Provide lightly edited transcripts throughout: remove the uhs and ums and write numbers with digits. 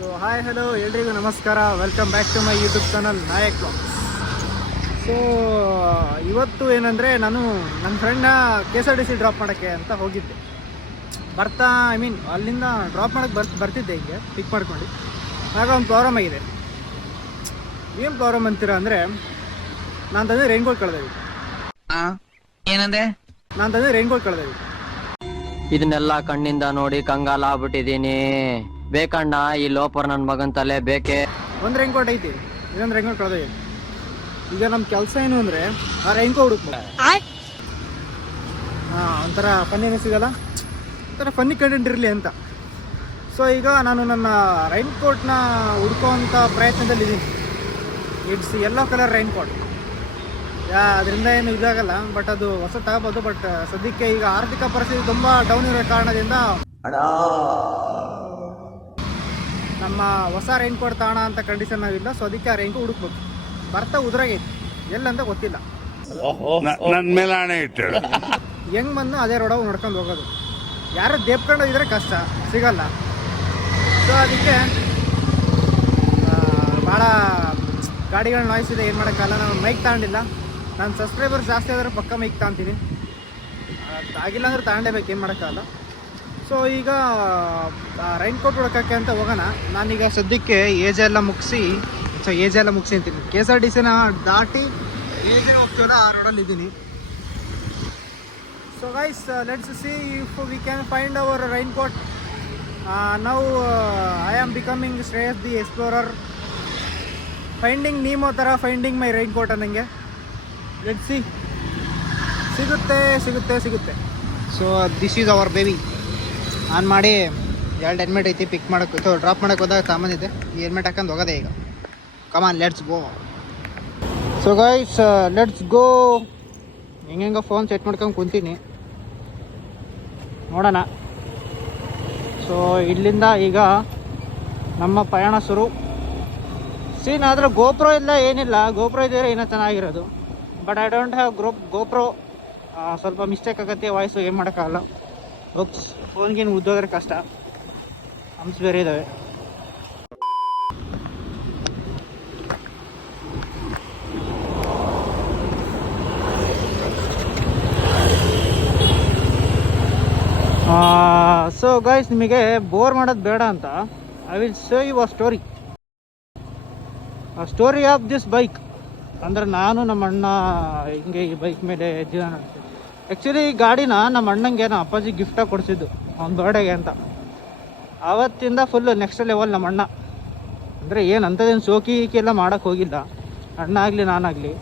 So hi hello ಎಲ್ರಿಗೂ ನಮಸ್ಕಾರ, welcome back to my YouTube channel Nayak blogs. So ಇವತ್ತು ಏನಂದರೆ ನಾನು ನನ್ನ ಫ್ರೆಂಡ್ನ KSRTC ಡ್ರಾಪ್ ಮಾಡೋಕ್ಕೆ ಅಂತ ಹೋಗಿದ್ದೆ. ಅಲ್ಲಿಂದ ಡ್ರಾಪ್ ಮಾಡೋಕ್ಕೆ ಬರ್ತಿದ್ದೆ ಹಿಂಗೆ ಪಿಕ್ ಮಾಡ್ಕೊಂಡು. ಆಗ ಒಂದು ಪ್ರಾಬ್ಲಮ್ ಆಗಿದೆ. ಏನು ಪ್ರಾಬ್ಲಮ್ ಅಂತೀರಾ ಅಂದರೆ, ನಾನು ತಂದೆ ರೈನ್ಕೋಟ್ ಕಳೆದೇವಿ. ಏನಂದೆ? ನಾನು ತಂದೆ ರೈನ್ಕೋಟ್ ಕಳೆದೇವಿ. ಇದನ್ನೆಲ್ಲ ಕಣ್ಣಿಂದ ನೋಡಿ ಕಂಗಾಲ ಆಗ್ಬಿಟ್ಟಿದೀನಿ. ಬೇಕಣ್ಣ ಈ ಲೋಪರ್ ನನ್ ಮಗನ್ ತಲೆ ಬೇಕೆ. ಒಂದು ರೈನ್ಕೋಟ್ ಐತಿ, ಇನ್ನೊಂದು ರೈನ್ಕೋಟ್ ಕಳೆದೇವಿ. ಈಗ ನಮ್ಮ ಕೆಲಸ ಏನು ಅಂದರೆ ಆ ರೈನ್ಕೋಟ್ ಹುಡುಕ್ಬೋದು. ಒಂಥರ ಫನ್ನಿ ಸಿಗಲ್ಲ, ಒಂಥರ ಫನ್ನಿ ಕಂಟೆಂಟ್ ಇರಲಿ ಅಂತ. ಸೊ ಈಗ ನಾನು ನನ್ನ ರೈನ್ಕೋಟ್ನ ಹುಡ್ಕೋವಂಥ ಪ್ರಯತ್ನದಲ್ಲಿದ್ದೀನಿ. It's yellow colour raincoat. ಅದರಿಂದ ಏನು ಇದಾಗಲ್ಲ, ಬಟ್ ಅದು ಹೊಸ ತಗೋಬೋದು. ಬಟ್ ಸದ್ಯಕ್ಕೆ ಈಗ ಆರ್ಥಿಕ ಪರಿಸ್ಥಿತಿ ತುಂಬ ಡೌನ್ ಇರೋ ಕಾರಣದಿಂದ ನಮ್ಮ ಹೊಸ ರೈನ್ಕೋಟ್ ತಾಣ ಅಂತ ಕಂಡೀಷನ್ ನಾವಿಲ್ಲ. ಸೊ ಅದಕ್ಕೆ ಆ ರೈನ್ಕೋಟ್ ಹುಡುಕ್ಬೇಕು. ಬರ್ತಾ ಉದ್ರಾಗೈತಿ, ಎಲ್ಲಂತ ಗೊತ್ತಿಲ್ಲ. ನನ್ನ ಮೇಲೆ ಹಣೆ ಇಟ್ಟು ಹೆಂಗ್ ಬಂದು ಅದೇ ರೋಡಾಗ ನೋಡ್ಕೊಂಡು ಹೋಗೋದು. ಯಾರು ದೇಪ್ಕೊಂಡು ಹೋಗಿದ್ರೆ ಕಷ್ಟ, ಸಿಗಲ್ಲ. ಸೊ ಅದಕ್ಕೆ ಭಾಳ ಗಾಡಿಗಳ ನಾಯ್ಸ್ ಇದೆ, ಏನು ಮಾಡೋಕ್ಕಲ್ಲ. ನಾನು ಮೈಕ್ ತಗೊಂಡಿಲ್ಲ. ನಾನು ಸಬ್ಸ್ಕ್ರೈಬರ್ಸ್ ಜಾಸ್ತಿ ಆದರೆ ಪಕ್ಕ ಮೈಕ್ ತಗೊಂತೀನಿ. ಆಗಿಲ್ಲ ಅಂದ್ರೆ ತಗೊಂಡೇಬೇಕು, ಏನು ಮಾಡೋಕ್ಕಲ್ಲ. ಸೊ ಈಗ ರೈನ್ಕೋಟ್ ಹುಡುಕಕ್ಕೆ ಅಂತ ಹೋಗೋಣ. ನಾನೀಗ ಸದ್ಯಕ್ಕೆ ಏಜ್ ಎಲ್ಲ ಮುಗಿಸಿ ಅಂತೀನಿ, KSRTCನ ದಾಟಿ ಏಜೇ ಹೋಗ್ತೀವಲ್ಲ ಆ ರೋಡಲ್ಲಿ ಇದ್ದೀನಿ. So guys, let's see if we can find our raincoat. Now I am becoming Shreyas the explorer. Finding Nemo ಥರ ಫೈಂಡಿಂಗ್ ಮೈ ರೈನ್ಕೋಟ್ ಅನ್ನಂಗೆ. ಲೆಟ್ಸ್ ಸಿ, ಸಿಗುತ್ತೆ. So this is our baby. On ಮಾಡಿ 2 ಹೆಲ್ಮೆಟ್ ಐತಿ. ಪಿಕ್ ಮಾಡೋಕ್ಕೆ ಡ್ರಾಪ್ ಮಾಡೋಕ್ಕೆ ಹೋದಾಗ common ಇದೆ. ಈ ಹೆಲ್ಮೆಟ್ ಹಾಕೊಂಡು ಹೋಗೋದೆ ಈಗ. Come on, let's go. So guys, let's go. ಹೆಂಗೆ ಫೋನ್ ಸೆಟ್ ಮಾಡ್ಕೊಂಡು ಕುಂತೀನಿ, ನೋಡೋಣ. ಸೊ ಇಲ್ಲಿಂದ ಈಗ ನಮ್ಮ ಪಯಣ ಶುರು. ಸೀನ್ ಆದರೆ ಗೋಪ್ರೋ ಇಲ್ಲ, ಏನಿಲ್ಲ. ಗೋಪ್ರೋ ಇದ್ದರೆ ಏನೋ ಚೆನ್ನಾಗಿರೋದು. But I don't have GoPro. ಸ್ವಲ್ಪ ಮಿಸ್ಟೇಕ್ ಆಗುತ್ತೆ ವಾಯ್ಸು, ಏನು ಮಾಡೋಕ್ಕಾಗಲ್ಲ. ಓಪ್ಸ್, ಫೋನ್ಗೇನು ಉದ್ದೋದ್ರೆ ಕಷ್ಟ. ಹಂಪ್ಸ್ ಬೇರೆ ಇದ್ದಾವೆ. ಸೊ ಗೈಸ್, ನಿಮಗೆ ಬೋರ್ ಮಾಡೋದು ಬೇಡ ಅಂತ I will show you a story of this bike. ಅಂದರೆ ನಾನು ನಮ್ಮ ಅಣ್ಣ ಹಿಂಗೆ ಈ ಬೈಕ್ ಮೇಲೆ ಜೀವನ ನಡೆಸ್ತೀವಿ. ಆ್ಯಕ್ಚುಲಿ ಈ ಗಾಡಿನ ನಮ್ಮ ಅಣ್ಣಂಗೆ ನಮ್ಮ ಅಪ್ಪಾಜಿ ಗಿಫ್ಟಾಗಿ ಕೊಡಿಸಿದ್ದು ಅವ್ನ ಬರ್ಡೇಗೆ ಅಂತ. ಆವತ್ತಿಂದ ಫುಲ್ಲು ನೆಕ್ಸ್ಟ್ ಲೆವೆಲ್ ನಮ್ಮ ಅಣ್ಣ. ಅಂದರೆ ಏನು ಅಂಥದ್ದೇನು ಶೋಕಿಗೆಲ್ಲ ಮಾಡೋಕ್ಕೆ ಹೋಗಿಲ್ಲ, ಅಣ್ಣ ಆಗಲಿ ನಾನಾಗಲಿ.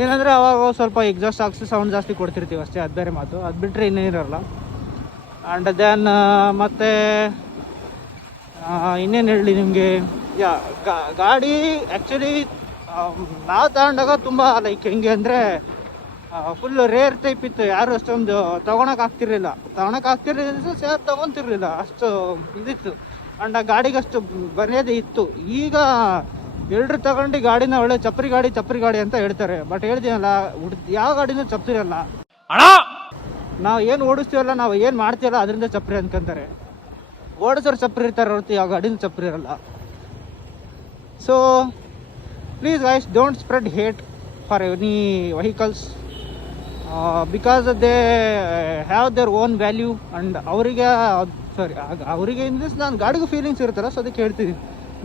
ಏನಂದರೆ ಅವಾಗ ಸ್ವಲ್ಪ ಎಕ್ಸಾಸ್ಟ್ ಹಾಕ್ಸಿ ಸೌಂಡ್ ಜಾಸ್ತಿ ಕೊಡ್ತಿರ್ತೀವಿ ಅಷ್ಟೇ, ಅದು ಬೇರೆ ಮಾತು. ಅದು ಬಿಟ್ಟರೆ ಇನ್ನೇನಿರಲ್ಲ. ಆ್ಯಂಡ್ ದೆನ್ ಮತ್ತು ಇನ್ನೇನು ಹೇಳಲಿ ನಿಮಗೆ, ಗಾಡಿ ಆ್ಯಕ್ಚುಲಿ ನಾವು ತಗೊಂಡಾಗ ತುಂಬ ಲೈಕ್ ಹೆಂಗೆ ಅಂದರೆ ಫುಲ್ ರೇರ್ ಟೈಪ್ ಇತ್ತು. ಯಾರು ಅಷ್ಟೊಂದು ತೊಗೊಳಕ್ಕಾಗ್ತಿರ್ಲಿಲ್ಲ, ಯಾರು ತೊಗೊತಿರ್ಲಿಲ್ಲ, ಅಷ್ಟು ಇದಿತ್ತು. ಆ್ಯಂಡ್ ಆ ಗಾಡಿಗೆ ಅಷ್ಟು ಬರೆಯೋದೇ ಇತ್ತು. ಈಗ ಎಲ್ಲರೂ ತಗೊಂಡು ಗಾಡಿನ ಒಳ್ಳೆ ಚಪ್ಪರಿ ಗಾಡಿ ಅಂತ ಹೇಳ್ತಾರೆ. ಬಟ್ ಹೇಳ್ತೀನಲ್ಲ, ಯಾವ ಗಾಡಿನೂ ಚಪ್ಪರಿರಲ್ಲ. ನಾವು ಏನು ಓಡಿಸ್ತೀವಲ್ಲ, ನಾವು ಏನು ಮಾಡ್ತೀವಲ್ಲ ಅದರಿಂದ ಚಪ್ಪರಿ ಅನ್ಕೊಂತಾರೆ. ಓಡಿಸೋರು ಚಪ್ಪರಿ ಇರ್ತಾರೆ ಹೊರತು ಯಾವ ಗಾಡಿನೂ ಚಪ್ಪರಿ ಇರಲ್ಲ. So please guys, don't spread hate for any vehicles because they have their own value. And ಅವರಿಗೆ ಇನ್ ದಿಸ್, ನಾನು ಗಾಡಿಗೂ ಫೀಲಿಂಗ್ಸ್ ಇರುತ್ತಲ್ಲ, ಸೊ ಅದಕ್ಕೆ ಹೇಳ್ತಿದ್ದೀನಿ.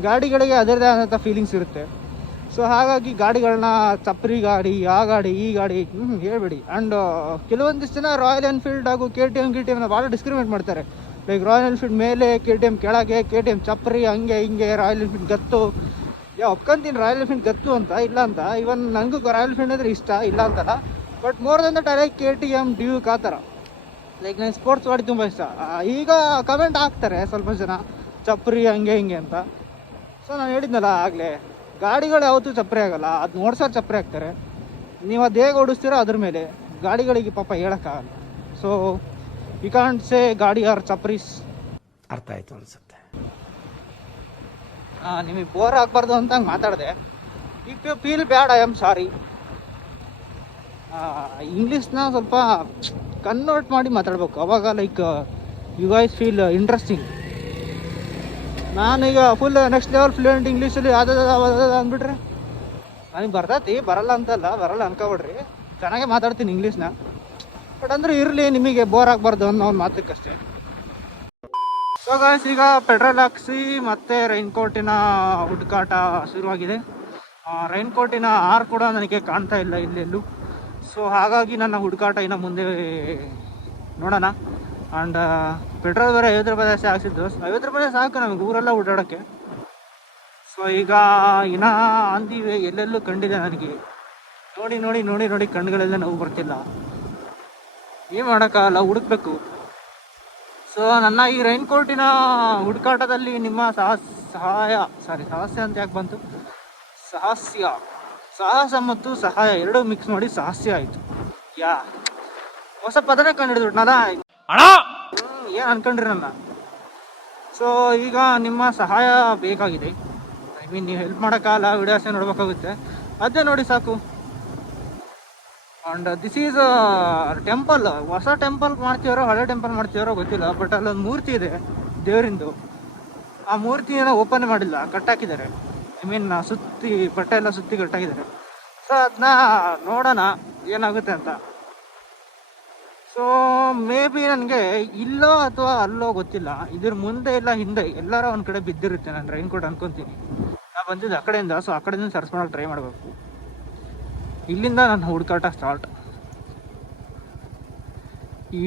ಗಾಡಿಗಳಿಗೆ ಅದರದೇ ಆದಂಥ ಫೀಲಿಂಗ್ಸ್ ಇರುತ್ತೆ. ಸೊ ಹಾಗಾಗಿ ಗಾಡಿಗಳನ್ನ ಚಪ್ಪರಿ ಗಾಡಿ, ಆ ಗಾಡಿ, ಈ ಗಾಡಿ ಹೇಳ್ಬೇಡಿ. ಆ್ಯಂಡ್ ಕೆಲವೊಂದಿಷ್ಟು ಜನ ರಾಯಲ್ ಎನ್ಫೀಲ್ಡ್ ಹಾಗೂ KTM ಭಾಳ ಡಿಸ್ಕ್ರಿಮಿನೇಟ್ ಮಾಡ್ತಾರೆ. ಲೈಕ್ ರಾಯಲ್ ಎನ್ಫೀಲ್ಡ್ ಮೇಲೆ, KTM ಕೆಳಗೆ, KTM ಚಪ್ಪರಿ, ಹಂಗೆ ಹಿಂಗೆ, ರಾಯಲ್ ಎನ್ಫೀಲ್ಡ್ ಗತ್ತು. ಒಪ್ಕೊಂತೀನಿ ರಾಯಲ್ ಎನ್ಫೀಲ್ಡ್ ಗತ್ತು ಅಂತ, ಇಲ್ಲ ಅಂತ. ಇವನ್ ನನಗೂ ರಾಯಲ್ ಎನ್ಫೀಲ್ಡ್ ಅಂದರೆ ಇಷ್ಟ, ಇಲ್ಲ ಅಂತಲ್ಲ. But more than that I like KTM, Duke ಆ ಥರ. ಲೈಕ್ ನಾನು ಸ್ಪೋರ್ಟ್ಸ್ ಗಾಡಿ ತುಂಬ ಇಷ್ಟ. ಈಗ ಕಮೆಂಟ್ ಹಾಕ್ತಾರೆ ಸ್ವಲ್ಪ ಜನ, ಚಪ್ಪರಿ ಹಂಗೆ ಹಿಂಗೆ ಅಂತ. ಸೊ ನಾನು ಹೇಳಿದ್ನಲ್ಲ ಆಗಲೇ, ಗಾಡಿಗಳು ಯಾವತ್ತೂ ಚಪ್ಪರಿ ಆಗೋಲ್ಲ. ಅದು ನೋಡ್ಸೋರು ಚಪ್ಪರಿ ಆಗ್ತಾರೆ. ನೀವು ಅದು ಹೇಗೆ ಓಡಿಸ್ತೀರೋ ಅದ್ರ ಮೇಲೆ. ಗಾಡಿಗಳಿಗೆ ಪಾಪ ಹೇಳೋಕ್ಕಾಗಲ್ಲ. ಸೊ ಯು ಕಾಂಟ್ ಸೇ ಗಾಡಿ ಆರ್ ಚಪ್ರೀಸ್. ಅರ್ಥ ಆಯ್ತು ಅನ್ಸುತ್ತೆ. ನಿಮಗೆ ಬೋರ್ ಆಗಬಾರ್ದು ಅಂತ ಹಂಗೆ ಮಾತಾಡಿದೆ. If you feel bad, I am sorry. ಇಂಗ್ಲೀಷ್ನ ಸ್ವಲ್ಪ ಕನ್ವರ್ಟ್ ಮಾಡಿ ಮಾತಾಡ್ಬೇಕು, ಅವಾಗ like you guys feel interesting. ನಾನೀಗ ಫುಲ್ ನೆಕ್ಸ್ಟ್ ಲೆವೆಲ್ ಫ್ಲೂಯೆಂಟ್ ಇಂಗ್ಲೀಷಲ್ಲಿ ಯಾವ್ದು ಅಂದ್ಬಿಟ್ರೆ ನನಗೆ ಬರ್ತೈತಿ, ಬರಲ್ಲ ಅಂತಲ್ಲ, ಬರಲ್ಲ ಅನ್ಕೋಬಿಡ್ರಿ, ಚೆನ್ನಾಗೇ ಮಾತಾಡ್ತೀನಿ ಇಂಗ್ಲೀಷ್ನ. ಬಟ್ ಅಂದ್ರೆ ಇರಲಿ, ನಿಮಗೆ ಬೋರ್ ಆಗಬಾರ್ದು ಅನ್ನೋ ಒಂದು ಮಾತಕ್ಕಷ್ಟೇ. ಸೊ ಗಾಯ್ಸ್, ಈಗ ಪೆಟ್ರೋಲ್ ಹಾಕ್ಸಿ ಮತ್ತೆ ರೈನ್ಕೋಟಿನ ಹುಡುಕಾಟ ಶುರುವಾಗಿದೆ. ರೈನ್ಕೋಟಿನ ಆರು ಕೂಡ ನನಗೆ ಕಾಣ್ತಾ ಇಲ್ಲ ಇಲ್ಲೆಲ್ಲೂ. ಸೊ ಹಾಗಾಗಿ ನನ್ನ ಹುಡುಕಾಟ ಇನ್ನು ಮುಂದೆ ನೋಡೋಣ. ಆ್ಯಂಡ್ ಪೆಟ್ರೋಲ್ ಬೇರೆ 50 ರೂಪಾಯಿ ಜಾಸ್ತಿ ಹಾಕ್ಸಿದ್ದು. 50 ರೂಪಾಯಿ ಸಾಕು ನಮಗೆ ಊರೆಲ್ಲ ಓಡಾಡೋಕ್ಕೆ. ಸೊ ಈಗ ಇನ್ನ ಅಂದಿವೆ ಎಲ್ಲೆಲ್ಲೂ ಕಂಡಿದೆ ನನಗೆ. ನೋಡಿ ನೋಡಿ ನೋಡಿ ನೋಡಿ ಕಣ್ಣುಗಳೆಲ್ಲ ನೋವು ಬರ್ತಿಲ್ಲ, ಏನು ಮಾಡೋಕ್ಕಾಗಲ್ಲ, ಹುಡುಕ್ಬೇಕು. ಸೊ ನನ್ನ ಈ ರೈನ್ಕೋಟಿನ ಹುಡುಕಾಟದಲ್ಲಿ ನಿಮ್ಮ ಸಾಹಸ ಅಂತ ಯಾಕೆ ಬಂತು, ಸಾಹಸ ಮತ್ತು ಸಹಾಯ ಎರಡೂ ಮಿಕ್ಸ್ ಮಾಡಿ ಸಾಹಸ್ಯ ಆಯಿತು. ಹೊಸ ಪದನೇ ಕಂಡುಹಿಡಿದ್ಬಿಟ್ನಲ್ಲ, ಏನು ಅನ್ಕೊಂಡ್ರಿ ನನ್ನ. ಸೊ ಈಗ ನಿಮ್ಮ ಸಹಾಯ ಬೇಕಾಗಿದೆ. ಐ ಮೀನ್, ನೀವು ಹೆಲ್ಪ್ ಮಾಡೋಕ್ಕಾಗಲ್ಲ, ವಿಡಿಯೋಸೇ ನೋಡ್ಬೇಕಾಗುತ್ತೆ, ಅದೇ ನೋಡಿ ಸಾಕು. And this is temple. ಹೊಸ ಟೆಂಪಲ್ ಮಾಡ್ತೀವಾರೋ ಹಳೆ ಟೆಂಪಲ್ ಮಾಡ್ತೀವಾರೋ ಗೊತ್ತಿಲ್ಲ, ಬಟ್ ಅಲ್ಲೊಂದು ಮೂರ್ತಿ ಇದೆ ದೇವರಿಂದು. ಆ ಮೂರ್ತಿನ ಓಪನ್ ಮಾಡಿಲ್ಲ, ಕಟ್ಟಾಕಿದ್ದಾರೆ. ಐ ಮೀನ್ ಸುತ್ತಿ ಬಟ್ಟೆ ಎಲ್ಲ ಸುತ್ತಿ ಕಟ್ಟಾಕಿದ್ದಾರೆ. ಸೊ ಅದನ್ನ ನೋಡೋಣ ಏನಾಗುತ್ತೆ ಅಂತ. ಸೊ ಮೇ ಬಿ ನನಗೆ ಇಲ್ಲೋ ಅಥವಾ ಅಲ್ಲೋ ಗೊತ್ತಿಲ್ಲ, ಇದ್ರ ಮುಂದೆ ಇಲ್ಲ ಹಿಂದೆ ಎಲ್ಲಾರ ಒಂದು ಕಡೆ ಬಿದ್ದಿರುತ್ತೆ. ನಾನು ರೈನ್ಕೋಟ್ ಅನ್ಕೊತೀನಿ. ನಾನು ಬಂದಿದ್ದು ಆ ಕಡೆಯಿಂದ, ಸೊ ಆ ಕಡೆಯಿಂದ ಸರ್ಚ್ ಮಾಡೋಕೆ ಟ್ರೈ ಮಾಡಬೇಕು. ಇಲ್ಲಿಂದ ನನ್ನ ಹುಡುಕಾಟ ಸ್ಟಾರ್ಟ್. ಈ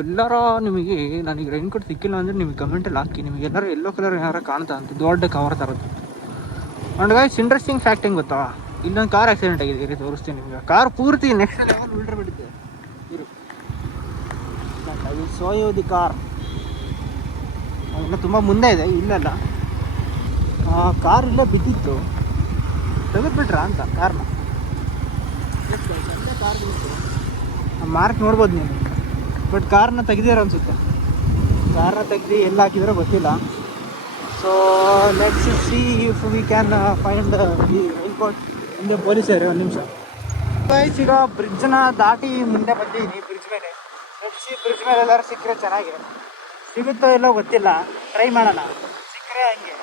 ಎಲ್ಲರ ನಿಮಗೆ ನನಗೆ ರೈನ್ಕೋಟ್ ಸಿಕ್ಕಿಲ್ಲ ಅಂದರೆ ನಿಮಗೆ ಕಮೆಂಟಲ್ಲಿ ಹಾಕಿ, ನಿಮಗೆ ಎಲ್ಲರೂ ಎಲ್ಲೋ ಕಲರ್ ಏನಾರು ಕಾಣ್ತಾ ಅಂತ ದೊಡ್ಡ ಕವರ್ ತರೋದು. ಅಂಡ್ ಗೈಸ್, ಇಂಟ್ರೆಸ್ಟಿಂಗ್ ಫ್ಯಾಕ್ಟ್ ಹೆಂಗೆ ಗೊತ್ತಾ, ಇಲ್ಲೊಂದು ಕಾರ್ ಆಕ್ಸಿಡೆಂಟ್ ಆಗಿದೆ, ಇರಿ ತೋರಿಸ್ತೀನಿ ನಿಮಗೆ. ಕಾರ್ ಪೂರ್ತಿ ನೆಕ್ಸ್ಟ್ ಲೆವೆಲ್ ಉಲ್ಟರ್ ಬಿಟ್ಟಿದೆ. ಇರು, ಸೋಯೋದಿ ಕಾರ್ ಇನ್ನು ತುಂಬ ಮುಂದೆ ಇದೆ, ಇಲ್ಲಲ್ಲ. ಕಾರ್ ಇಲ್ಲೇ ಬಿದ್ದಿತ್ತು, ತೆಗೆದ್ಬಿಟ್ರಾ ಅಂತ ಕಾರ್ನ. ಕಾರ್ ಬಿತ್ತು, ಮಾರ್ಕ್ ನೋಡ್ಬೋದು ನೀವು, ಬಟ್ ಕಾರ್ನ ತೆಗ್ದಿರೋ ಅನ್ಸುತ್ತೆ. ಕಾರ್ನ ತೆಗ್ದು ಎಲ್ಲ ಹಾಕಿದ್ರೋ ಗೊತ್ತಿಲ್ಲ. So let's see if we can find the raincoat. ಹಿಂದೆ ಪೊಲೀಸ್ ಇದ್ದಾರೆ, ಒಂದು ನಿಮಿಷ. ಗೈಸ್, ಈಗ ಬ್ರಿಡ್ಜ್ನ ದಾಟಿ ಮುಂದೆ ಬಂದಿದ್ದೀನಿ, ಬ್ರಿಡ್ಜ್ ಮೇಲೆ. ಬ್ರಿಡ್ಜ್ ಮೇಲೆ ಎಲ್ಲರೂ ಸಿಕ್ಕರೆ ಚೆನ್ನಾಗಿ, ಸಿಗುತ್ತೋ ಎಲ್ಲೋ ಗೊತ್ತಿಲ್ಲ, ಟ್ರೈ ಮಾಡೋಣ. ಸಿಕ್ಕರೆ ಹಂಗೆ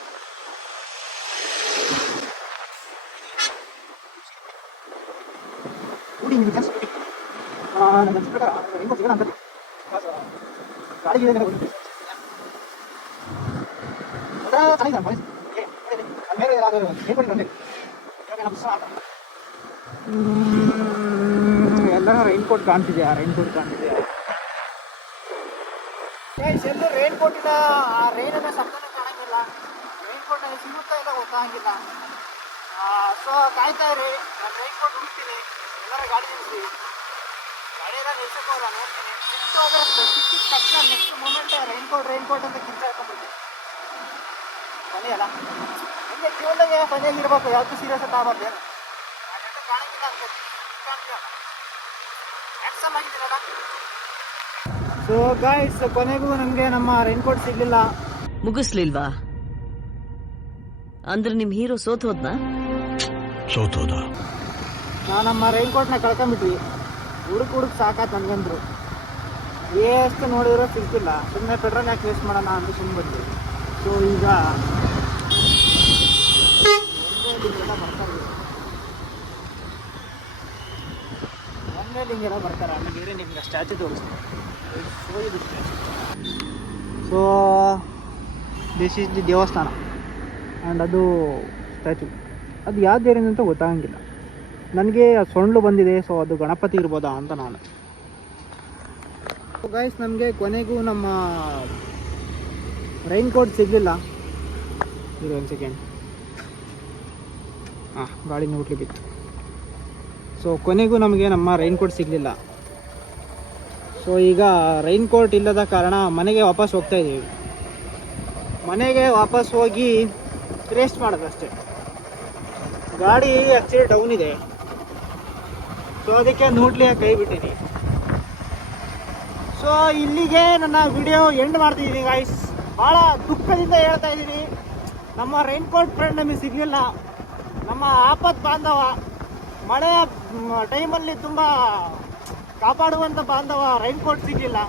ಎಲ್ಲ ರೈನ್ಕೋಟ್ ಕಾಣ್ತಿದ್ಯಾ, ರೈನ್ಕೋಟ್ ಕಾಣ್ತಿದ್ಯಾ. ಎಲ್ಲೂ ರೈನ್ಕೋಟಿನ ಆ ರೈನನ್ನ ಶಬ್ದನೂ ಕಾಣಂಗಿಲ್ಲ, ರೈನ್ಕೋಟ್ ಸಿಗುತ್ತಾ ಇಲ್ಲ ಗೊತ್ತಾಗಿಲ್ಲ. ಸೊ ಕಾಯ್ತಾ ಇರಿ, ನಾನು ರೈನ್ಕೋಟ್ ಹುಡುಕ್ತೀನಿ. ಎಲ್ಲರೂ ಗಾಡಿ ನಿಲ್ಲಿಸಿ, ಗಾಡಿಯೆಲ್ಲ ನಿಲ್ಸಕ್ಕೋಲ್ಲ, ನೋಡ್ತೀನಿ. ಸಿಕ್ಕಿದ ತಕ್ಷಣ ನೆಕ್ಸ್ಟ್ ಮೂಮೆಂಟ್ ರೈನ್ಕೋಟ್ ಅಂತ ಕಿಂತ ಹಾಕೊಂಡ್ಬಿಡ್ತೀನಿ. ಫನಿ ಅಲ್ಲ, ಹಂಗೆ ಜೀವನದಾಗೆ ಫನಿಯಾಗಿರ್ಬೇಕು, ಯಾವತ್ತೂ ಸೀರಿಯಸ್ ಅಂತ ಆಗಬಾರ್ದು. ಕಾಣಂಗಿಲ್ಲ ಅಂತ ಕಾಣ್ತೀವಲ್ಲ, ಹ್ಯಾಂಡ್ಸಮ್ ಆಗಿದ್ದೀರಲ್ಲ. ಸೊ ಗೈಸ್, ಕೊನೆಗೂ ನಮಗೆ ನಮ್ಮ ರೈನ್ಕೋಟ್ ಸಿಗ್ಲಿಲ್ಲ. ಮುಗಿಸ್ಲಿಲ್ವಾ ಅಂದ್ರೆ ನಿಮ್ ಹೀರೋ ಸೋತೋದ್ನ? ನಾವು ನಮ್ಮ ರೈನ್ಕೋಟ್ನ ಕಳ್ಕೊಂಬಿಟ್ವಿ. ಹುಡುಕ್ ಸಾಕಾತ್ ನನ್ಗಂದ್ರು. ಎಷ್ಟು ನೋಡಿದ್ರು ಸಿಗ್ತಿಲ್ಲ. ಸುಮ್ಮನೆ ಪೆಟ್ರೋಲ್ ಯಾಕೆ ವೇಸ್ಟ್ ಮಾಡೋಣ ಅಂತ ಸುಮ್ಮನೆ ಬಂದ್ವಿ. ಸೊ ಈಗ ಹಿಂಗೆಲ್ಲ ಬರ್ತಾರೆ. ಹಂಗೆ ನಿಮ್ಗೆ ಸ್ಟ್ಯಾಚು ತೋರಿಸ್ತೀನಿ. ಸೊ ದಿಸ್ ಈಸ್ ದಿ ದೇವಸ್ಥಾನ ಆ್ಯಂಡ್ ಅದು ಸ್ಟ್ಯಾಚು. ಅದು ಯಾವ ದೇವರಿಂದ ಅಂತ ಗೊತ್ತಾಗಂಗಿಲ್ಲ ನನಗೆ. ಸೊಂಡ್ಲು ಬಂದಿದೆ, ಸೊ ಅದು ಗಣಪತಿ ಇರ್ಬೋದಾ ಅಂತ ನಾನು. ಗೈಸ್, ನಮಗೆ ಕೊನೆಗೂ ನಮ್ಮ ರೈನ್ಕೋಟ್ ಸಿಗಲಿಲ್ಲ. ಇದು ಒಂದು ಸೆಕೆಂಡ್, ಗಾಡಿ ನೋಡ್ಲಿಕ್ಕಿತ್ತು. ಸೊ ಕೊನೆಗೂ ನಮಗೆ ನಮ್ಮ ರೈನ್ಕೋಟ್ ಸಿಗಲಿಲ್ಲ. ಸೊ ಈಗ ರೈನ್ಕೋಟ್ ಇಲ್ಲದ ಕಾರಣ ಮನೆಗೆ ವಾಪಸ್ ಹೋಗ್ತಾ ಇದ್ದೀವಿ. ಮನೆಗೆ ವಾಪಸ್ ಹೋಗಿ ರೆಸ್ಟ್ ಮಾಡೋದು ಅಷ್ಟೇ. ಗಾಡಿ ಆ್ಯಕ್ಚುಲಿ ಡೌನ್ ಇದೆ, ಸೊ ಅದಕ್ಕೆ ನೋಡ್ಲಿ ಕೈ ಬಿಟ್ಟೀನಿ. ಸೊ ಇಲ್ಲಿಗೆ ನನ್ನ ವಿಡಿಯೋ ಎಂಡ್ ಮಾಡ್ತಿದ್ದೀನಿ ಗೈಸ್. ಭಾಳ ದುಃಖದಿಂದ ಹೇಳ್ತಾ ಇದ್ದೀನಿ, ನಮ್ಮ ರೈನ್ಕೋಟ್ ಫ್ರೆಂಡ್ ನಮಗೆ ಸಿಗಲಿಲ್ಲ. ನಮ್ಮ ಆಪತ್ ಬಾಂಧವ, ಮಳೆಯ ಟೈಮಲ್ಲಿ ತುಂಬ ಕಾಪಾಡುವಂಥ ಬಾಂಧವ ರೈನ್ಕೋಟ್ ಸಿಗಲಿಲ್ಲ.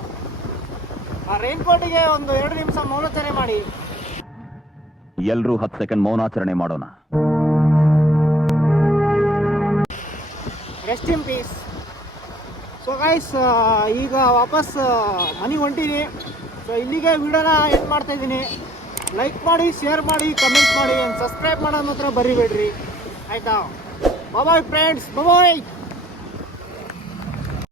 ಆ ರೈನ್ಕೋಟಿಗೆ ಒಂದು 2 ನಿಮಿಷ ಮೌನಾಚರಣೆ ಮಾಡಿ. ಎಲ್ರೂ 10 ಸೆಕೆಂಡ್ ಮೌನಾಚರಣೆ ಮಾಡೋಣ. Rest in peace. So guys, ಈಗ ವಾಪಸ್ ಮನೆಗೆ ಹೊಂಟೀನಿ. ಸೊ ಇಲ್ಲಿಗೆ ವಿಡಿಯೋನ ಎಂಡ್ ಮಾಡ್ತಾ ಇದ್ದೀನಿ. ಲೈಕ್ ಮಾಡಿ, ಶೇರ್ ಮಾಡಿ, ಕಮೆಂಟ್ ಮಾಡಿ, ಸಬ್ಸ್ಕ್ರೈಬ್ ಮಾಡೋದು ಮಾತ್ರ ಬರಿಬೇಡ್ರಿ, ಆಯಿತಾ? ಬಾಯ್ ಫ್ರೆಂಡ್ಸ್, ಬಾಯ್.